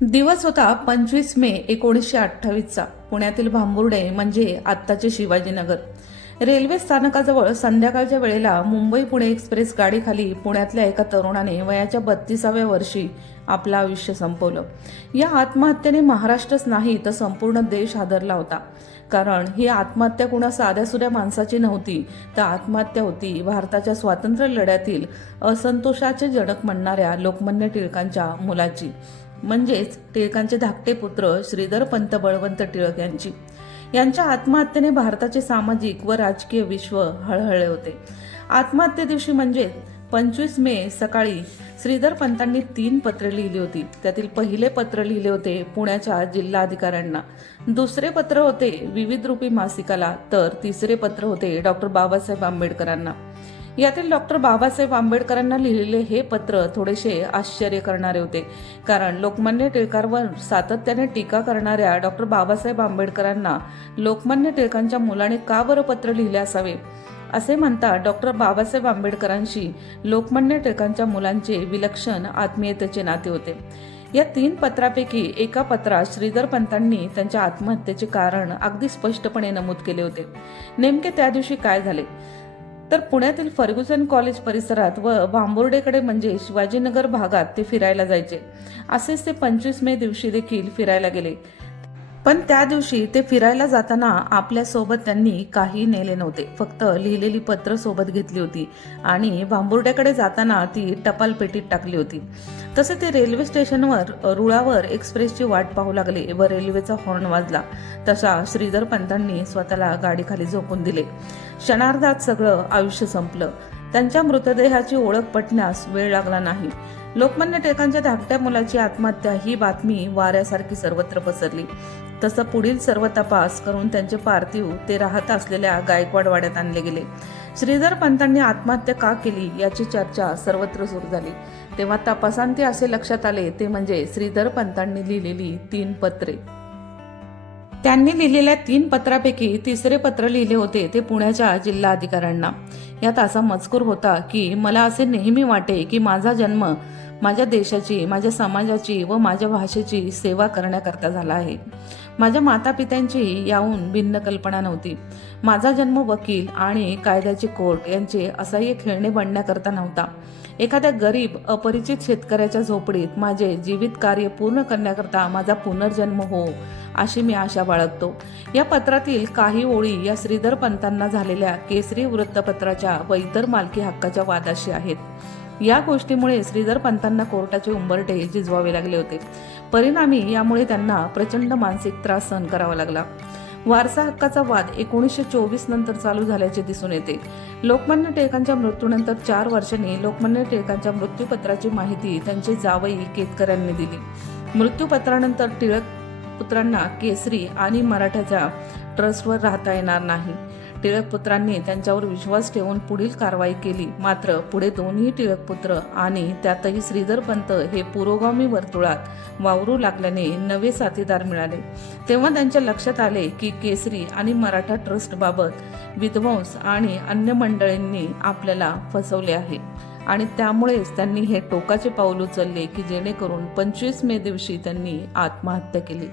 दिवस होता पंचवीस मे एकोणीसशे अठ्ठावीसचा. पुण्यातील भांबुर्डे म्हणजे आत्ताचे शिवाजीनगर. रेल्वे स्थानकाजवळ संध्याकाळच्या वेळेला मुंबई पुणे एक्सप्रेस गाडीखाली पुण्यातल्या एका तरुणाने वयाच्या बत्तीसाव्या वर्षी आपलं आयुष्य संपवलं. या आत्महत्येने महाराष्ट्रच नाही तर संपूर्ण देश हादरला होता. कारण ही आत्महत्या कुणा साध्यासुध्या माणसाची नव्हती तर आत्महत्या होती भारताच्या स्वातंत्र्य लढ्यातील असंतोषाचे जनक म्हणणाऱ्या लोकमान्य टिळकांच्या मुलाची. म्हणजेच टिळकांचे धाकटे पुत्र श्रीधर पंत बळवंत टिळक यांची. यांच्या आत्महत्येने भारताचे सामाजिक व राजकीय विश्व हळहळले होते. आत्महत्ये दिवशी म्हणजे पंचवीस मे सकाळी श्रीधर पंतांनी तीन पत्रे लिहिली होती. त्यातील पहिले पत्र लिहिले होते पुण्याच्या जिल्हाधिकाऱ्यांना. दुसरे पत्र होते विविध रूपी मासिकाला. तर तिसरे पत्र होते डॉक्टर बाबासाहेब आंबेडकरांना. यातील डॉक्टर बाबासाहेब आंबेडकरांना लिहिलेले हे पत्र थोडेसे आश्चर्य करणारे होते. कारण लोकमान्य टिळकांवर सातत्याने टीका करणाऱ्या डॉक्टर बाबासाहेब आंबेडकरांना लोकमान्य टिळकांच्या मुलाने का बरं पत्र लिहिले असावे? असे म्हणता डॉक्टर बाबासाहेब आंबेडकरांशी लोकमान्य टिळकांच्या मुलांचे विलक्षण आत्मीयतेचे नाते होते. या तीन पत्रापैकी एका पत्रात श्रीधर पंतांनी त्यांच्या आत्महत्येचे कारण अगदी स्पष्टपणे नमूद केले होते. नेमके त्या दिवशी काय झाले? तर पुण्यातील फर्ग्युसन कॉलेज परिसरात व भांबुर्डेकडे म्हणजे शिवाजीनगर भागात ते फिरायला जायचे. असेच ते पंचवीस मे दिवशी देखील फिरायला गेले. पण त्या दिवशी ते फिरायला जाताना आपल्यासोबत त्यांनी काही नेले नव्हते. फक्त लिहिलेली पत्र सोबत घेतली होती आणि भांबुर्ड्याकडे जाताना ती टपाल पेटीत टाकली होती. तसे ते रेल्वे स्टेशनवर रुळावर एक्सप्रेसची वाट पाहू लागले व रेल्वेचा हॉर्न वाजला. तसा श्रीधर पंतांनी स्वतःला गाडीखाली झोपून दिले. क्षणार्धात सगळं आयुष्य संपलं. त्यांच्या मृतदेहाची ओळख पटण्यास वेळ लागला नाही. लोकमान्य टिळकांच्या धाकट्या मुलाची आत्महत्या ही बातमी वाऱ्यासारखी सर्वत्र पसरली. तसं पुढील सर्व तपास करून त्यांचे पार्थिव ते राहत असलेल्या गायकवाड वाड्यात आणले गेले. श्रीधर पंतांनी आत्महत्या का केली याची चर्चा सर्वत्र सुरू झाली. तेव्हा तपासांती असे लक्षात आले ते म्हणजे श्रीधर पंतांनी लिहिलेली तीन पत्रे. त्यांनी लिहिलेल्या तीन पत्रापैकी तिसरे पत्र लिहिले होते ते पुण्याच्या जिल्हा अधिकाऱ्यांना यात असा मजकूर होता की मला असे नेहमी वाटे की माझा जन्म माझ्या देशाची माझ्या समाजाची व माझ्या भाषेची सेवा करण्याकरता झाला आहे. माझ्या मातापित्यांची याहून भिन्न कल्पना नव्हती. माझा जन्म वकील आणि कायद्याचे कोर्ट यांचे असह्य खेळणे बनण्याकरता नव्हता. एखाद्या गरीब अपरिचित शेतकऱ्याच्या झोपडीत माझे जीवित कार्य पूर्ण करण्याकरता माझा पुनर्जन्म हो अशी मी आशा बाळगतो. या पत्रातील काही ओळी या श्रीधर पंतांना झालेल्या केसरी वृत्तपत्राच्या व इतर मालकी हक्काच्या वादाशी आहेत. या गोष्टीमुळे श्रीधर पंतांना कोर्टाचे उंबरटे झिजवावे लागले होते. परिणामी यामुळे त्यांना प्रचंड मानसिक त्रास सहन करावा लागला. वारसा हक्काचा वाद एकोणीसशे चोवीस नंतर चालू झाल्याचे दिसून येते. लोकमान्य टिळकांच्या मृत्यूनंतर चार वर्षांनी लोकमान्य टिळकांच्या मृत्यूपत्राची माहिती त्यांचे जावई केतकरांनी दिली. मृत्यूपत्रानंतर टिळक पुत्रांना केसरी आणि मराठ्याच्या ट्रस्टवर राहता येणार नाही. टिळकपुत्रांनी त्यांच्यावर विश्वास ठेवून पुढील कारवाई केली. मात्र पुढे दोन्ही टिळकपुत्र आणि त्यातही श्रीधर पंत हे पुरोगामी वर्तुळात वावरू लागल्याने नवे साथीदार मिळाले. तेव्हा त्यांच्या लक्षात आले की केसरी आणि मराठा ट्रस्टबाबत विध्वंस आणि अन्य मंडळींनी आपल्याला फसवले आहे. आणि त्यामुळेच त्यांनी हे टोकाचे पाऊल उचलले की जेणेकरून पंचवीस मे दिवशी त्यांनी आत्महत्या केली.